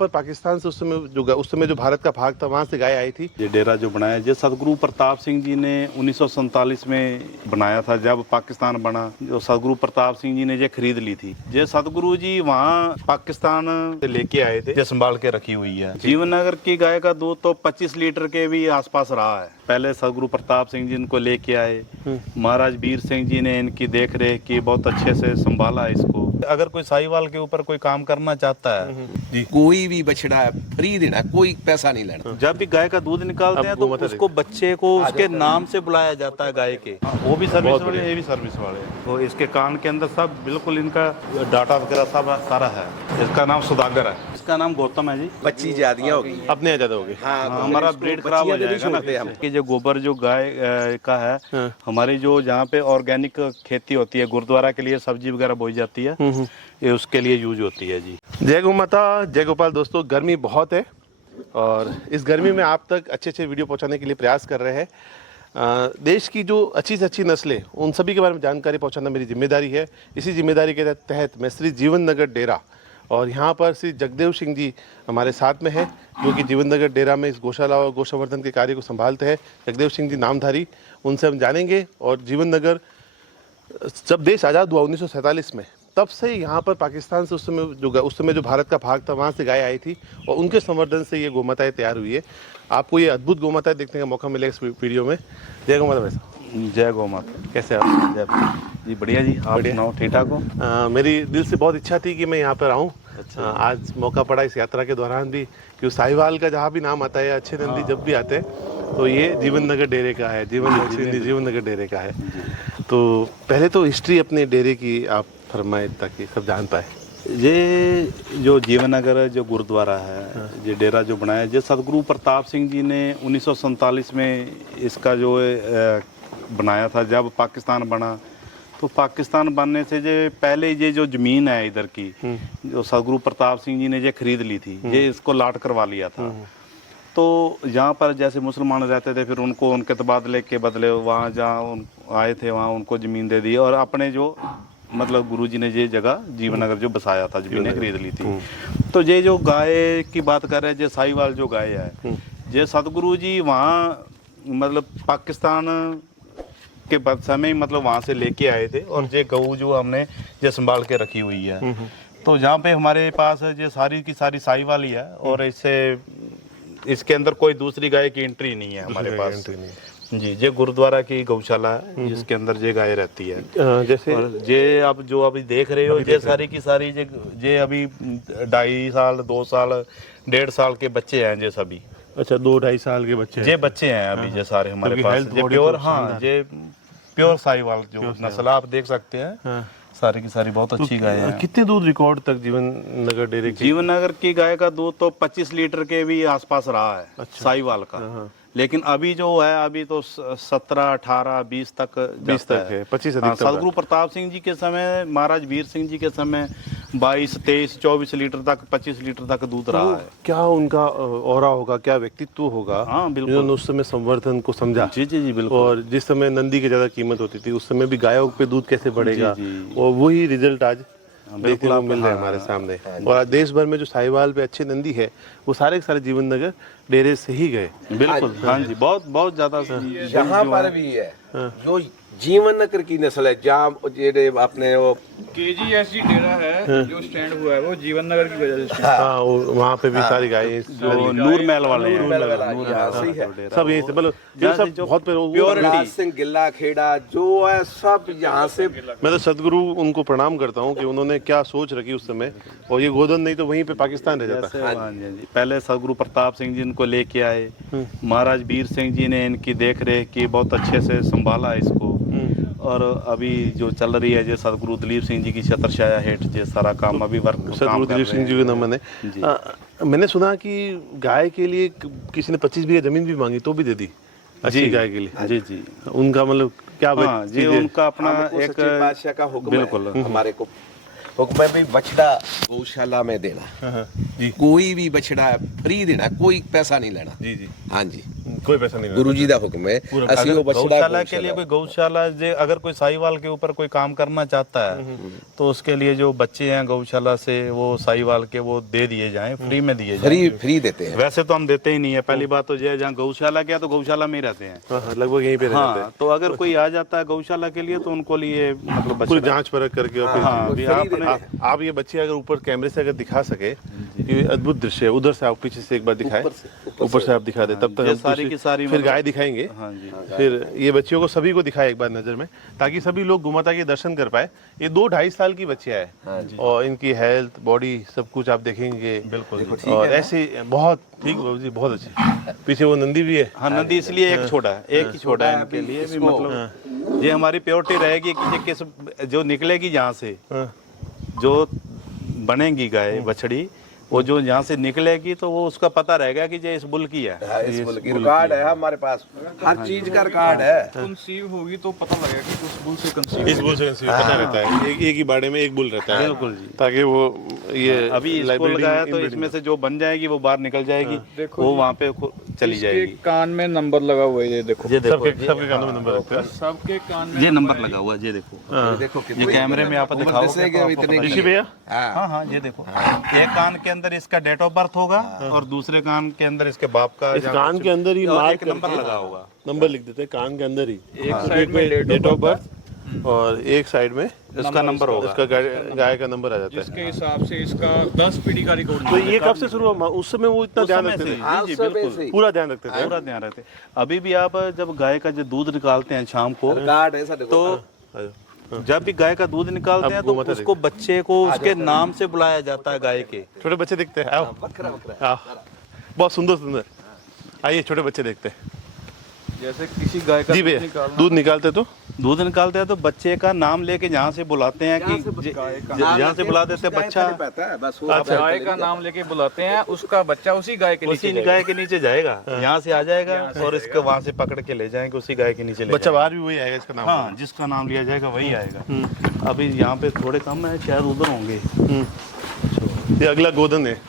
पर पाकिस्तान से उस समय जो भारत का भाग था वहाँ से गाय आई थी। ये डेरा जो बनाया जो सतगुरु प्रताप सिंह जी ने 1947 में बनाया था, जब पाकिस्तान बना, जो सतगुरु प्रताप सिंह जी ने ये खरीद ली थी। ये सतगुरु जी वहाँ पाकिस्तान से लेके आए थे, ये संभाल के रखी हुई है। जीवन नगर की गाय का दूध तो 25 लीटर के भी आसपास रहा है। पहले सतगुरु प्रताप सिंह जी इनको लेके आए, महाराज वीर सिंह जी ने इनकी देख रेख की, बहुत अच्छे से संभाला इसको। अगर कोई साहिवाल के ऊपर कोई काम करना चाहता है जी, कोई भी बछड़ा फ्री देना, कोई पैसा नहीं लेना। जब भी गाय का दूध निकालते हैं तो उसको बच्चे को उसके नाम से बुलाया जाता है गाय के। वो भी सर्विस वाले, ये भी सर्विस वाले। तो इसके कान के अंदर सब बिल्कुल इनका डाटा वगैरह सब सारा है। इसका नाम सुदागर है, इसका नाम गौतम है जी। बच्ची ज्यादा होगी, अपने ज्यादा होगी। हाँ, हमारा ब्रीड खराब हो जाएगा ना। कि जो गोबर जो गाय का है, हमारी जो जहाँ पे ऑर्गेनिक खेती होती है, गुरुद्वारा के लिए सब्जी वगैरह बोई जाती है, ये उसके लिए यूज होती है जी। जय गौ माता, जय गोपाल। दोस्तों, गर्मी बहुत है और इस गर्मी में आप तक अच्छे अच्छे वीडियो पहुंचाने के लिए प्रयास कर रहे हैं। देश की जो अच्छी से अच्छी नस्लें, उन सभी के बारे में जानकारी पहुंचाना मेरी जिम्मेदारी है। इसी जिम्मेदारी के तहत मैं श्री जीवन नगर डेरा और यहाँ पर श्री जगदेव सिंह जी हमारे साथ में है, जो कि जीवन नगर डेरा में इस गौशाला और गौ संवर्धन के कार्य को संभालते हैं। जगदेव सिंह जी नामधारी, उनसे हम जानेंगे। और जीवन नगर जब देश आज़ाद हुआ 1947 में, तब से यहाँ पर पाकिस्तान से उस समय जो भारत का भाग था वहाँ से गाय आई थी और उनके संवर्धन से ये गोमाताएं तैयार हुई है। आपको ये अद्भुत गोमाताएं देखने का मौका मिलेगा इस वीडियो में। जय गौ माता। वैसा जय गौ माता। कैसे आप? जय जी, बढ़िया जी। आप सुनाओ, ठीक ठाक हो? मेरी दिल से बहुत इच्छा थी कि मैं यहाँ पर आऊँ। आज मौका पड़ा इस यात्रा के दौरान भी, क्योंकि साहिवाल का जहाँ भी नाम आता है, अच्छे नंदी जब भी आते हैं तो ये जीवन नगर डेरे का है, जीवन नगर डेरे का है। तो पहले तो हिस्ट्री अपने डेरे की आप फरमाए ताकि सब जान पाए। ये जो जीवन नगर जो गुरुद्वारा है, ये डेरा जो बनाया, जो सतगुरु प्रताप सिंह जी ने 1947 में इसका जो बनाया था। जब पाकिस्तान बना, तो पाकिस्तान बनने से जो पहले ये जो जमीन है इधर की, जो सतगुरु प्रताप सिंह जी ने ये खरीद ली थी, ये इसको लाट करवा लिया था। तो यहाँ पर जैसे मुसलमान रहते थे, फिर उनको उनके तबादले के बदले वहाँ जहाँ आए थे वहाँ उनको ज़मीन दे दी, और अपने जो मतलब गुरुजी ने ये जगह जीवन नगर जो बसाया था, ज़मीनें खरीद ली थी। तो ये जो गाय की बात कर रहे हैं, ये साहिवाल जो गाय है, ये सतगुरु जी वहाँ मतलब पाकिस्तान के समय मतलब वहाँ से लेके आए थे, और ये गऊ जो हमने ये संभाल के रखी हुई है। तो यहाँ पे हमारे पास ये सारी की सारी साहिवाल ही है, और इसके अंदर कोई दूसरी गाय की एंट्री नहीं है हमारे पास जी। ये गुरुद्वारा की गौशाला है, जिसके अंदर ये गाय रहती है। जैसे ये आप जो अभी देख रहे हो, ये सारी की सारी ये अभी 2.5 साल 2 साल 1.5 साल के बच्चे हैं ये सभी। अच्छा, 2-2.5 साल के बच्चे ये बच्चे हैं अभी ये सारे हमारे पास। ये प्योर, हाँ, ये प्योर साहिवाल जो नस्ल आप देख सकते हैं, सारी की सारी बहुत अच्छी गाय है। कितने दूध रिकॉर्ड तक जीवन नगर डेरे की? जीवन नगर की गाय का दूध तो 25 लीटर के भी आसपास रहा है। अच्छा। साहिवाल का। लेकिन अभी जो है, अभी तो 17, 18, 20 तक है। 25 सतगुरु प्रताप सिंह जी के समय, महाराज वीर सिंह जी के समय 22, 23, 24 लीटर तक, 25 लीटर तक दूध रहा है। क्या उनका ऑरा होगा, क्या व्यक्तित्व होगा? हाँ, बिल्कुल। उन्होंने उस समय संवर्धन को समझा। जी जी जी, बिल्कुल। और जिस समय नंदी की ज्यादा कीमत होती थी, उस समय भी गायों पे दूध कैसे बढ़ेगा, और वही रिजल्ट आज देखने को मिल रहा है हमारे सामने। और आज देश भर में जो साहिवाल पे अच्छे नंदी है, वो सारे के सारे जीवन नगर डेरे से ही गए। बिल्कुल, हाँ जी, बहुत बहुत ज्यादा। यहाँ पर भी है जो जीवन नगर की नस्ल है, जहाँ आपने वो KGSG डेरा है जो स्टैंड हुआ है, वो जीवन नगर की वजह से। हाँ, वहाँ पे भी सारी गायें, जो नूर महल वाले हैं, सब यहीं से, मतलब ये सब बहुत प्योरिटी सिंह गिल्ला खेड़ा जो है, सब यहाँ से। मैं तो सदगुरु उनको प्रणाम करता हूँ कि उन्होंने क्या सोच रखी उस समय, और ये गोदन नहीं तो वहीं पे पाकिस्तान रह जाता। पहले सतगुरु प्रताप सिंह जी इनको लेके आए, महाराज वीर सिंह जी ने इनकी देख रेख की, बहुत अच्छे से संभाला इसको। और अभी जो चल रही है, जो सतगुरु दलीप सिंह जी की छत्रछाया हेठ ये सारा काम अभी वर्क। सतगुरु दलीप सिंह जी को नमन है। मैंने सुना कि गाय के लिए किसी ने 25 बीघा जमीन भी मांगी तो भी दे दी अच्छी गाय के लिए। जी जी, उनका मतलब क्या? हाँ जी, उनका अपना एक बादशाह का हुक्म बिल्कुल है, हमारे को हुक्म है भी बछड़ा गौशाला में देना। जी। कोई भी बछड़ा फ्री देना, कोई पैसा नहीं लेना। जी जी, हाँ जी। कोई पैसा नहीं गुरु जी का हुक्म है ਅਸੀਂ ਉਹ बछड़ा गौशाला के लिए कोई गौशाला अगर कोई साहिवाल के ऊपर कोई काम करना चाहता है तो उसके लिए जो बच्चे हैं गौशाला से वो साहिवाल के वो दे दिए जाएं, फ्री में दिए जाएं। फ्री देते हैं। वैसे तो हम देते ही नहीं है। पहली बात तो ये है, जहाँ गौशाला गया तो गौशाला में ही रहते हैं। हाँ, लगभग यहीं पे रहते हैं। हाँ, तो अगर कोई आ जाता है गौशाला के लिए तो उनको लिए मतलब पूरी बछड़ा- जांच परख करके और फिर हाँ, अभी आप ये बच्चे अगर ऊपर कैमरे से अगर दिखा सके, ये अद्भुत दृश्य है। उधर से आप पीछे से एक बार दिखाए, ऊपर से आप दिखा दे, तब तक ये हम सारी की सारी फिर मतलब- गाय दिखाएंगे। हाँ जी। फिर ये बच्चियों को सभी को दिखाए एक बार नजर में, ताकि सभी लोग गोमाता के दर्शन कर पाए। ये 2-2.5 साल की बच्चियां है और इनकी हेल्थ, बॉडी सब कुछ आप देखेंगे। बिल्कुल। और ऐसे बहुत ठीक बाबू जी, बहुत अच्छी। पीछे वो नंदी भी है। हाँ, नंदी इसलिए एक छोटा है, एक ही छोटा है इनके लिए भी, मतलब ये हमारी प्योरिटी रहेगी कि ये किस जो निकलेगी यहाँ से, हाँ। जो बनेगी गाय बछड़ी, वो जो यहाँ से निकलेगी तो वो उसका पता रहेगा कि ये इस बुल की है। इस बुल की रिकॉर्ड है हमारे पास, हर चीज का रिकॉर्ड है। कंसीव होगी तो पता लगेगा कि उस बुल से कंसीव इस बुल से पता रहता है, एक ही बाड़े में एक बुल रहता है। बिल्कुल जी। ताकि वो ये अभी इसको लगाया तो इसमें से जो बन जाएगी वो बाहर निकल जाएगी, वो वहाँ पे चली जाएगी। कान में नंबर लगा हुआ है, ये देखो। ये देखो, सबके कानों में नंबर रखते हैं। सबके कान में ये नंबर लगा हुआ है, ये देखो, देखो ये कैमरे में आप दिखाओ। ऋषि भैया, हाँ हाँ, ये देखो, एक कान के अंदर इसका डेट ऑफ बर्थ होगा और दूसरे कान के अंदर इसके बाप का इस कान के अंदर ही और मार्क एक नंबर लगा होगा। नंबर लिख देते हैं कान के अंदर ही, एक साइड में डेट ऑफ बर्थ और एक साइड में इसका नंबर होगा, इसका गाय का नंबर आ जाता है। जिसके हिसाब से इसका 10 पीढ़ी का रिकॉर्ड तो ये कब से शुरू हुआ? उस समय वो इतना ध्यान रखते थे, जी जी बिल्कुल, पूरा ध्यान रखते थे। पूरा ध्यान रखते। अभी भी आप जब गाय का जो दूध निकालते हैं शाम को, रिकॉर्ड है साडे तो जब भी गाय का दूध निकालते हैं तो उसको बच्चे को उसके नाम से बुलाया जाता है गाय के। छोटे बच्चे देखते हैं, आओ आओ, बहुत सुंदर सुंदर, आइए छोटे बच्चे देखते हैं। जैसे किसी गाय का जी भैया, दूध निकालते तो दूध निकालते हैं तो बच्चे का नाम लेके जहाँ से बुलाते हैं कि जहाँ से बुला देते हैं बच्चा, बस गाय का नाम लेके बुलाते हैं, उसका बच्चा उसी गाय के नीचे उसी गाय के नीचे जाएगा, यहाँ से आ जाएगा और इसको वहाँ से पकड़ के ले जाएंगे, उसी गाय के नीचे ले बच्चा बाहर भी वही आएगा, इसका नाम हाँ, जिसका नाम लिया जाएगा वही आएगा। अभी यहाँ पे थोड़े कम है, शायद उधर होंगे। ये अगला गोधन है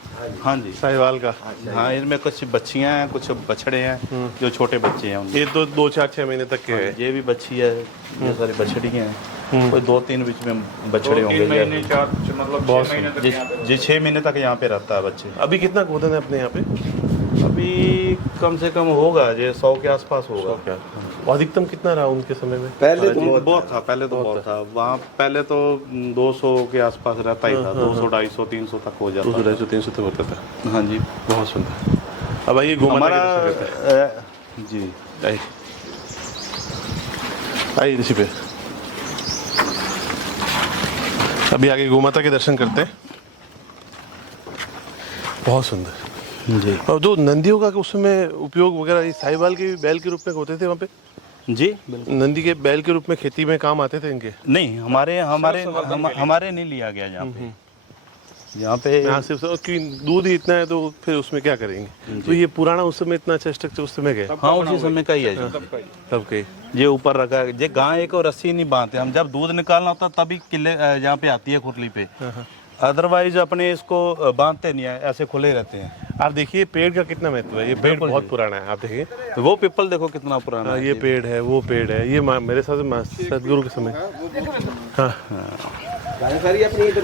हाँ जी, साहिवाल का। हाँ, इनमें कुछ बच्चियां हैं, कुछ बछड़े हैं, जो छोटे बच्चे हैं उनके। ये तो 2-4-6 महीने तक के है। ये भी बच्ची है, ये सारी बछड़ी हैं, कोई 2-3 बीच में बछड़े होंगे। 3 महीने 4 मतलब 6 महीने तक यहाँ पे। जी 6 महीने तक यहाँ पे रहता है बच्चे। अभी कितना गोधन है अपने यहाँ पे? अभी कम से कम होगा ये 100 के आसपास होगा। क्या अधिकतम कितना रहा उनके समय में? पहले बहुत था, पहले तो बहुत था। वहाँ पहले तो 200 के आसपास रहता ही था, 200, 250, 300 तक हो जाता 200-300 तक होता था। था। हाँ जी, बहुत सुंदर। अब आइए गोमाता हमारा के दर्शन करते हैं। जी आइए आइए ऋषि पे, अभी आगे गोमाता के दर्शन करते हैं। बहुत सुंदर जी और जो नंदियों का उस समय उपयोग वगैरह ये साहिवाल के बैल के रूप में होते थे वहाँ पे? जी नंदी के बैल के रूप में खेती में काम आते थे इनके? नहीं, हमारे नहीं लिया गया यहाँ पे। यहाँ पे यहाँ सिर्फ कि दूध ही इतना है तो फिर उसमें क्या करेंगे? तो ये पुराना उस समय इतना अच्छा स्ट्रक्चर उस समय का है? हाँ, उसी समय का ही है जी। तब के ये ऊपर रखा है, ये गाय को रस्सी नहीं बांधते हम, जब दूध निकालना होता तभी किले यहाँ पे आती है खुरली पे, अदरवाइज अपने इसको बांधते नहीं है, ऐसे खुले रहते हैं। आप देखिए पेड़ का कितना महत्व है। ये पेड़ बहुत पुराना है, आप देखिए तो वो पीपल देखो कितना पुराना है। ये पेड़ है, वो पेड़ है, ये मेरे साथ सदगुरु के समय। हाँ,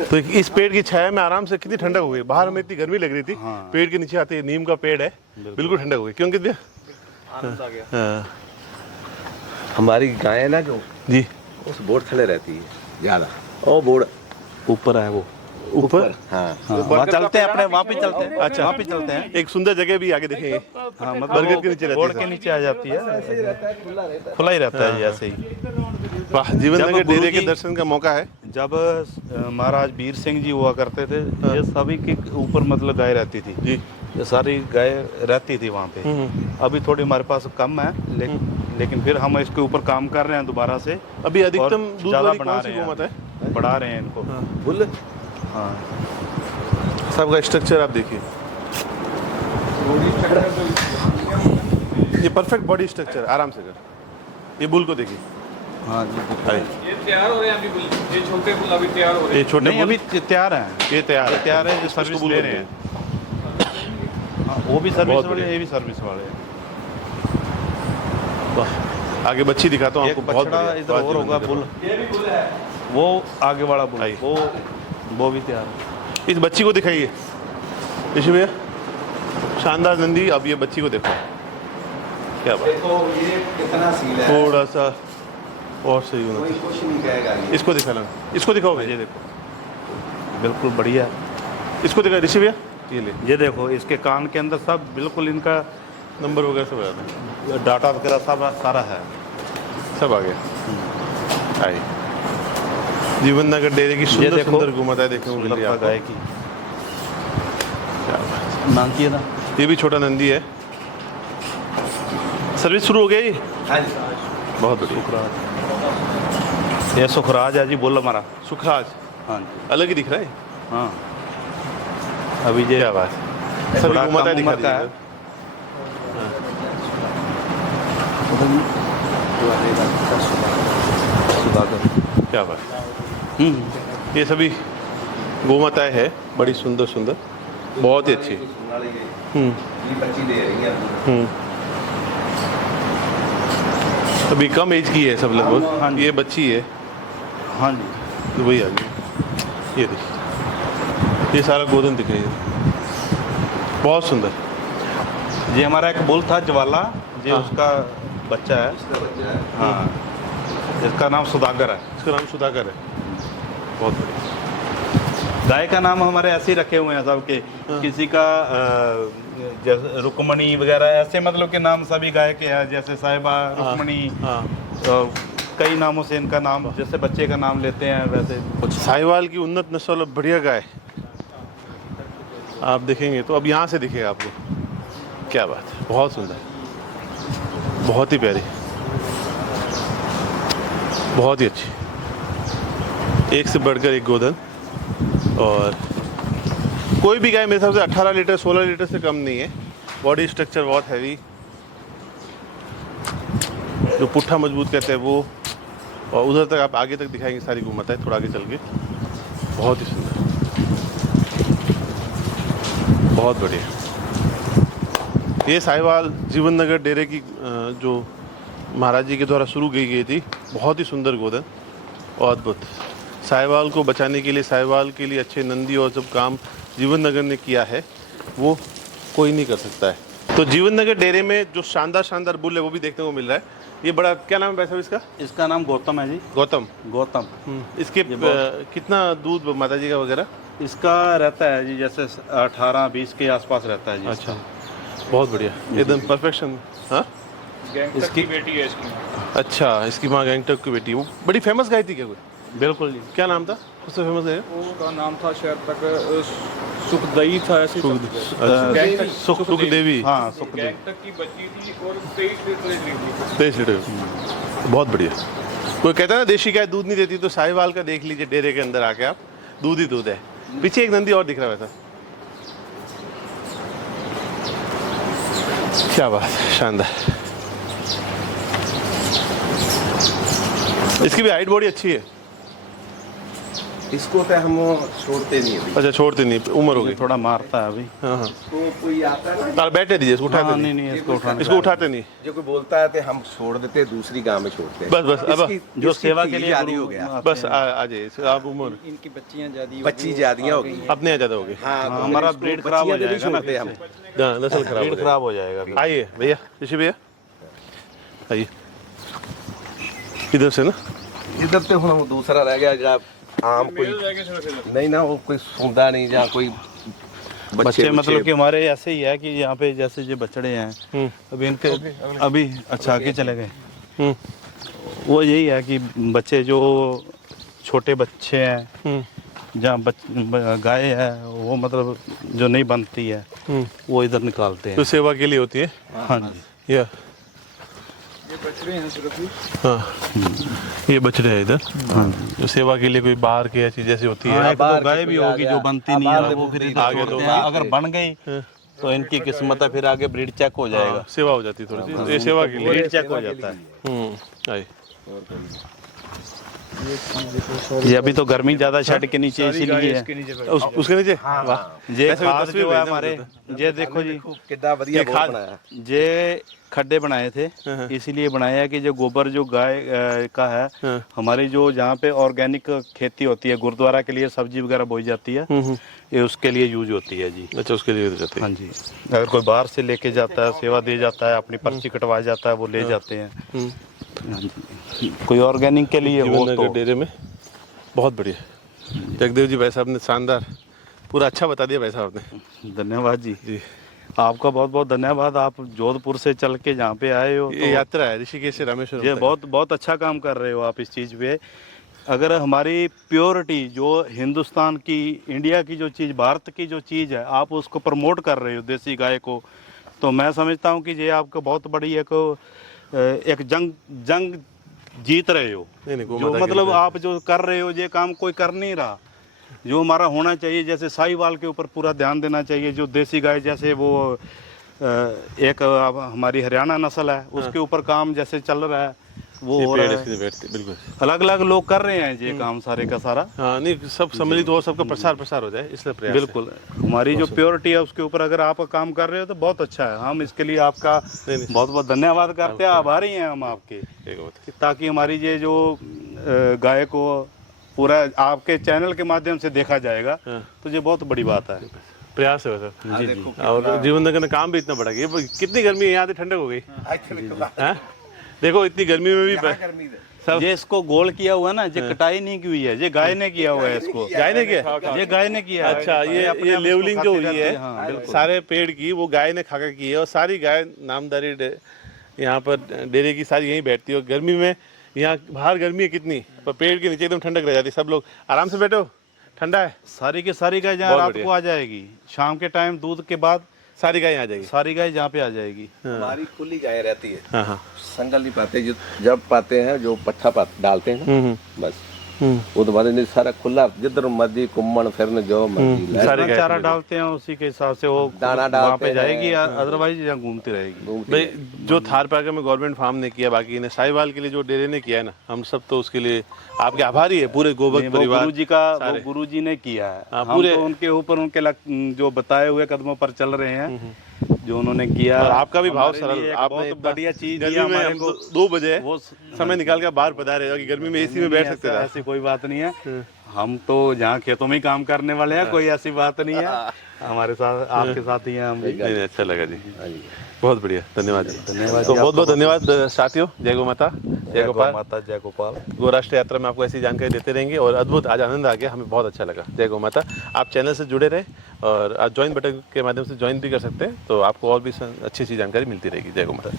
तो इस पेड़ की छाया में आराम से कितनी ठंडक हो गई। बाहर में इतनी गर्मी लग रही थी, पेड़ के नीचे आते ही नीम का पेड़ है, बिल्कुल ठंडक हो गई। क्यों कितने आनंद आ गया। हाँ हमारी गाय है ना जो जी, उस बोर्ड थले रहती है ज्यादा, ओ बोर्ड ऊपर है वो ऊपर। हाँ वहाँ चलते हैं अपने, वहाँ पे चलते हैं। अच्छा, वहाँ पे चलते हैं। एक सुंदर जगह भी आगे देखेंगे। हाँ, मतलब बरगद के नीचे रहती बोर्ड है। के नीचे आ जाती है, खुला ही रहता है ऐसे ही। वाह, जीवन जब नगर डेरे गुरुजी- के दर्शन का मौका है। जब महाराज वीर सिंह जी हुआ करते थे, ये सभी के ऊपर मतलब गाय रहती थी जी, ये सारी गाय रहती थी वहाँ पे। अभी थोड़ी हमारे पास कम है, लेकिन फिर हम इसके ऊपर काम कर रहे हैं दोबारा से। अभी अधिकतम और दूध ज़्यादा वाली बढ़ा कौन सी रहे गोमाता है? हैं, बढ़ा रहे हैं इनको। बुल हाँ, सबका स्ट्रक्चर आप देखिए, ये परफेक्ट बॉडी स्ट्रक्चर। आराम से कर, ये बुल को देखिए। हाँ जी। ये तैयार हो रहे हैं अभी बुल, ये छोटे बुल अभी तैयार हो रहे हैं। ये छोटे नहीं, बुल अभी तैयार हैं, ये तैयार है, तैयार है, जो सर्विस इसको बुल ले रहे बोलते हैं। हाँ, वो भी सर्विस बहुत वाले, बढ़िया। ये भी सर्विस वाले हैं। वाह, आगे बच्ची दिखाता हूँ एक आपको। बहुत बछड़ा बढ़िया, इधर बहुत और होगा जीवन बुल, नगर। वो आगे वाला बुल, आइए। वो भी तैयार है। इस बच्ची को दिखाइए ऋषि भैया, शानदार नंदी। अब ये बच्ची को देखो, क्या बात, देखो ये कितना सील है, थोड़ा सा और सही होना कोई चाहिए। कुछ नहीं कहेगा ये। इसको दिखा लो, इसको दिखाओ भैया, ये देखो बिल्कुल बढ़िया। इसको दिखा ऋषि भैया, ये ले ये देखो इसके कान के अंदर सब बिल्कुल इनका नंबर वगैरह सब आ गया, डाटा वगैरह सब सारा है। सब आ गया। आइए, जीवन नगर डेरे की सुंदर देखो, सुंदर घुमाता है, देखने को मिल रही है सुंदरता आपको। गाय की क्या बात। मांगी ना, ये भी छोटा नंदी है। सर्विस शुरू हो गई, हाँ जी, बहुत बढ़िया। सुखराज, ये सुखराज है जी बुल हमारा। सुखराज हाँ जी, अलग ही दिख रहा है, हाँ अभी ये क्या बात है। सभी थोड़ा घुमाता है, कम दिखा उम्र का है। दीजिए। क्या बात है। ये सभी गोमाताएं है, बड़ी सुंदर सुंदर, बहुत ही अच्छी। हम्म ये बच्ची दे रही है। अभी कम एज की है सब हाँ लगभग। जी। ये बच्ची है, हाँ जी, वही आ गई। ये देखिए, ये सारा गोदन दिख रही है, बहुत सुंदर। ये हमारा एक बुल था ज्वाला, ये हाँ। उसका बच्चा है। इसका बच्चा है। हाँ, इसका नाम सुदागर है। इसका नाम सुधाकर है, बहुत बढ़िया। गाय का नाम हमारे ऐसे ही रखे हुए हैं सबके, किसी का जैसे रुक्मणी वगैरह ऐसे मतलब के नाम सभी गाय के हैं, जैसे साहिबा, रुक्मणी, हाँ, और कई नामों से इनका नाम, जैसे बच्चे का नाम लेते हैं वैसे। साहिवाल की उन्नत नस्ल और बढ़िया गाय आप देखेंगे तो अब यहाँ से दिखेगा आपको। क्या बात है, बहुत सुंदर, बहुत ही प्यारी, बहुत ही अच्छी, एक से बढ़कर एक गोदन। और कोई भी गाय मेरे हिसाब से 18 लीटर 16 लीटर से कम नहीं है। बॉडी स्ट्रक्चर बहुत हैवी, जो पुट्ठा मजबूत कहते हैं वो। और उधर तक आप आगे तक दिखाएंगे सारी घूमता है, थोड़ा आगे चल के, बहुत ही सुंदर, बहुत बढ़िया। ये साहिवाल जीवन नगर डेरे की जो महाराज जी के द्वारा शुरू की गई थी, बहुत ही सुंदर गोदन और अद्भुत। साहिवाल को बचाने के लिए, साहिवाल के लिए अच्छे नंदी और सब काम जीवन नगर ने किया है, वो कोई नहीं कर सकता है। तो जीवन नगर डेरे में जो शानदार शानदार बुल है वो भी देखने को मिल रहा है। ये बड़ा, क्या नाम है भाई साहब इसका? इसका नाम गौतम है जी, गौतम। गौतम। इसके कितना दूध माता जी का वगैरह? इसका रहता है जी जैसे 18-20 के आसपास रहता है जी। अच्छा, बहुत बढ़िया, एकदम परफेक्शन। हाँ, गैंगटक की बेटी है इसकी। अच्छा, इसकी माँ गैंगटॉक की बेटी, वो बड़ी फेमस गाय थी क्या कोई? बिल्कुल जी। क्या नाम था उससे फेमस है? उसका नाम था शायद तक सुखदई था, ऐसी अच्छा, सुख देवी। हाँ, सुखदेव। गैंगटक की बच्ची थी और 23 लीटर थी। 23 लीटर, बहुत बढ़िया। कोई कहता है ना देशी गाय दूध नहीं देती, तो साहिवाल का देख लीजिए डेरे के अंदर आके आप, दूध ही दूध है। पीछे एक नंदी और दिख रहा है वैसा, क्या बात, शानदार। इसकी भी हाइट बॉडी अच्छी है। इसको तो हम छोड़ते नहीं अभी। अच्छा, छोड़ते नहीं, उम्र हो गई। थोड़ा मारता है अभी। हाँ हाँ, तो कोई आता है ना, बैठने दीजिए, इसको उठाते हाँ, नहीं, नहीं इसको उठाने इसको उठाते नहीं। जो कोई बोलता है तो हम छोड़ देते हैं, दूसरी गांव में छोड़ते हैं। बस बस, अब जो सेवा के लिए जादी गुरु हो गया, बस आ जाइए आप, उम्र इनकी बच्चियां ज्यादा बच्ची ज्यादियां हो गई। अपने यहाँ ज़्यादा हो गई। हाँ, तो हमारा इसको ब्रीड खराब हो बच्चियां नहीं जाएगा ना, छोड़ते हम। हाँ, नस्ल खराब हो ब्रीड जाएगी। खराब हो जाएगा अभी। आइए भैया, ऋषि भैया आइए, इधर से ना। इधर तो हम दूसरा रह गया, जहाँ आम कोई नहीं ना, वो कोई सुनता नहीं, जहाँ कोई बच्चे मतलब कि हमारे ऐसे ही है कि यहाँ पे जैसे जो बछड़े हैं अभी इनके अभी अच्छा आगे चले गए। वो यही है कि बच्चे जो छोटे बच्चे हैं, जहाँ गाय है वो मतलब जो नहीं बनती है वो इधर निकालते तो हैं। सेवा के लिए होती है। हाँ जी, या ये बछड़े हैं सिर्फ ही। हाँ, ये बछड़े हैं इधर, जो सेवा के लिए कोई बाहर की ऐसी जैसी होती है। हाँ, एक तो गाय भी होगी जो बनती नहीं है, वो फिर इधर आगे छोड़ते तो हैं। अगर बन गई तो इनकी किस्मत है, फिर आगे ब्रीड चेक हो जाएगा। सेवा हो जाती है थोड़ी सी, ये सेवा के लिए। ब्रीड चेक हो जाता है। आइए, ये अभी तो गर्मी ज्यादा शेड के नीचे सारी गाय इसीलिए इसके नीचे बैठी उसके नीचे वाह ये ऐसे भी खाद तस्वीर जो है भेजना हमारे मुझे ये देखो जी कितना बढ़िया ये बोर खाद बनाया। ये खड्डे बनाए थे इसीलिए बनाया है कि जो गोबर जो गाय का है हमारी जो जहाँ पे ऑर्गेनिक खेती होती है गुरुद्वारा के लिए सब्जी वगैरह बोई जाती है ये उसके लिए यूज होती है जी। अच्छा उसके लिए जाते हाँ जी अगर कोई बाहर से लेके जाता है सेवा दे जाता है अपनी पर्ची कटवा जाता है वो ले जाते हैं हाँ जी कोई ऑर्गेनिक के लिए हो जीवन तो नगर डेरे में बहुत बढ़िया। जगदेव जी भाई साहब ने शानदार पूरा अच्छा बता दिया भाई साहब ने। धन्यवाद जी जी आपका बहुत बहुत धन्यवाद आप जोधपुर से चल के जहाँ पे आए हो ये यात्रा है ऋषिकेश से रामेश्वरम ये तक। बहुत बहुत अच्छा काम कर रहे हो आप इस चीज़ पे। अगर हमारी प्योरिटी जो हिंदुस्तान की इंडिया की जो चीज़ भारत की जो चीज़ है आप उसको प्रमोट कर रहे हो देसी गाय को तो मैं समझता हूँ कि ये आपको बहुत बड़ी एक जंग जीत रहे हो। नहीं, जो गोमाता के मतलब लिए। आप जो कर रहे हो ये काम कोई कर नहीं रहा जो हमारा होना चाहिए जैसे साहिवाल के ऊपर पूरा ध्यान देना चाहिए जो देसी गाय जैसे वो एक हमारी हरियाणा नस्ल है उसके ऊपर काम जैसे चल रहा है वो हो रहा है बैठते बिल्कुल। अलग अलग लोग कर रहे हैं ये काम सारे का सारा हाँ नहीं सब सम्मिलित हो सबका प्रसार हो जाए इसलिए प्रयास है। बिल्कुल हमारी जो प्योरिटी है उसके ऊपर अगर आप काम कर रहे हो तो बहुत अच्छा है हम इसके लिए आपका बहुत बहुत धन्यवाद करते हैं आभारी हैं हम आपके ठीक है, बहुत। ताकि हमारी ये जो गाय को पूरा आपके चैनल के माध्यम से देखा जाएगा तो ये बहुत बड़ी बात है प्रयास है वैसे जी जी। और जीवन नगर ने काम भी इतना बढ़ा गया कितनी गर्मी है यहाँ से ठंडक हो गई हाँ? देखो इतनी गर्मी में भी सब ये इसको गोल किया हुआ है ना ये कटाई नहीं की हुई है ये गाय ने किया हुआ है इसको गाय ने किया। ये गाय ने किया है। अच्छा अपने ये आप इसको लेवलिंग जो खाती हुई रहती है हाँ, बिल्कुल। सारे पेड़ की वो गाय ने खाकर की है और सारी गाय नामदारी यहाँ पर डेरे की सारी यहीं बैठती है और गर्मी में यहाँ बाहर गर्मी है कितनी पर पेड़ के नीचे एकदम ठंडक रह जाती है सब लोग आराम से बैठो ठंडा है सारी की सारी गाय जहाँ बहुत रात बढ़िया। को आ जाएगी शाम के टाइम दूध के बाद सारी गाय यहाँ आ जाएगी। सारी गाय जहाँ पे आ जाएगी हमारी खुली गाय रहती है हाँ हाँ संगल नहीं पाते जो जब पाते हैं जो पट्ठा डालते हैं ना बस वो तो बाद सारा खुला जिधर मर्जी कुम्मन फिरने जो मर्जी ले। सारी जितना गाय चारा डालते हैं उसी के हिसाब से वो दाना वहाँ डालते पे हैं। जाएगी अदरवाइज यहाँ घूमती रहेगी भाई जो थार पाकर में गवर्नमेंट फार्म ने किया बाकी ने साहिवाल के लिए जो डेरे ने किया है ना हम सब तो उसके लिए आपके आभारी है पूरे गोबक परिवार गुरु जी का वो गुरु जी ने किया है हाँ, हम पूरे- तो उनके ऊपर उनके जो बताए हुए कदमों पर चल रहे हैं जो उन्होंने किया और आपका भी भाव हमारे सरल लिए एक आपने बहुत इतना- बढ़िया चीज गर्मी दिया में हमारे हम को 2 बजे वो समय निकाल कर बाहर पधारे हो कि गर्मी में एसी में बैठ सकते थे ऐसी कोई बात नहीं है हम तो जहाँ खेतों में ही काम करने वाले हैं कोई ऐसी बात नहीं है हमारे साथ आपके साथ ही हैं हम भी नहीं नहीं, अच्छा लगा जी बहुत बढ़िया धन्यवाद जी धन्यवाद तो जी, बहुत बहुत धन्यवाद साथियों जय गौ माता जय गोपाल माता जय गोपाल गो राष्ट्र यात्रा में आपको ऐसी जानकारी देते रहेंगे और अद्भुत आज आनंद आ गया हमें बहुत अच्छा लगा जय गौ माता। आप चैनल से जुड़े रहे और आज ज्वाइन बटन के माध्यम से ज्वाइन भी कर सकते हैं तो आपको और भी अच्छी अच्छी जानकारी मिलती रहेगी। जय गौ माता।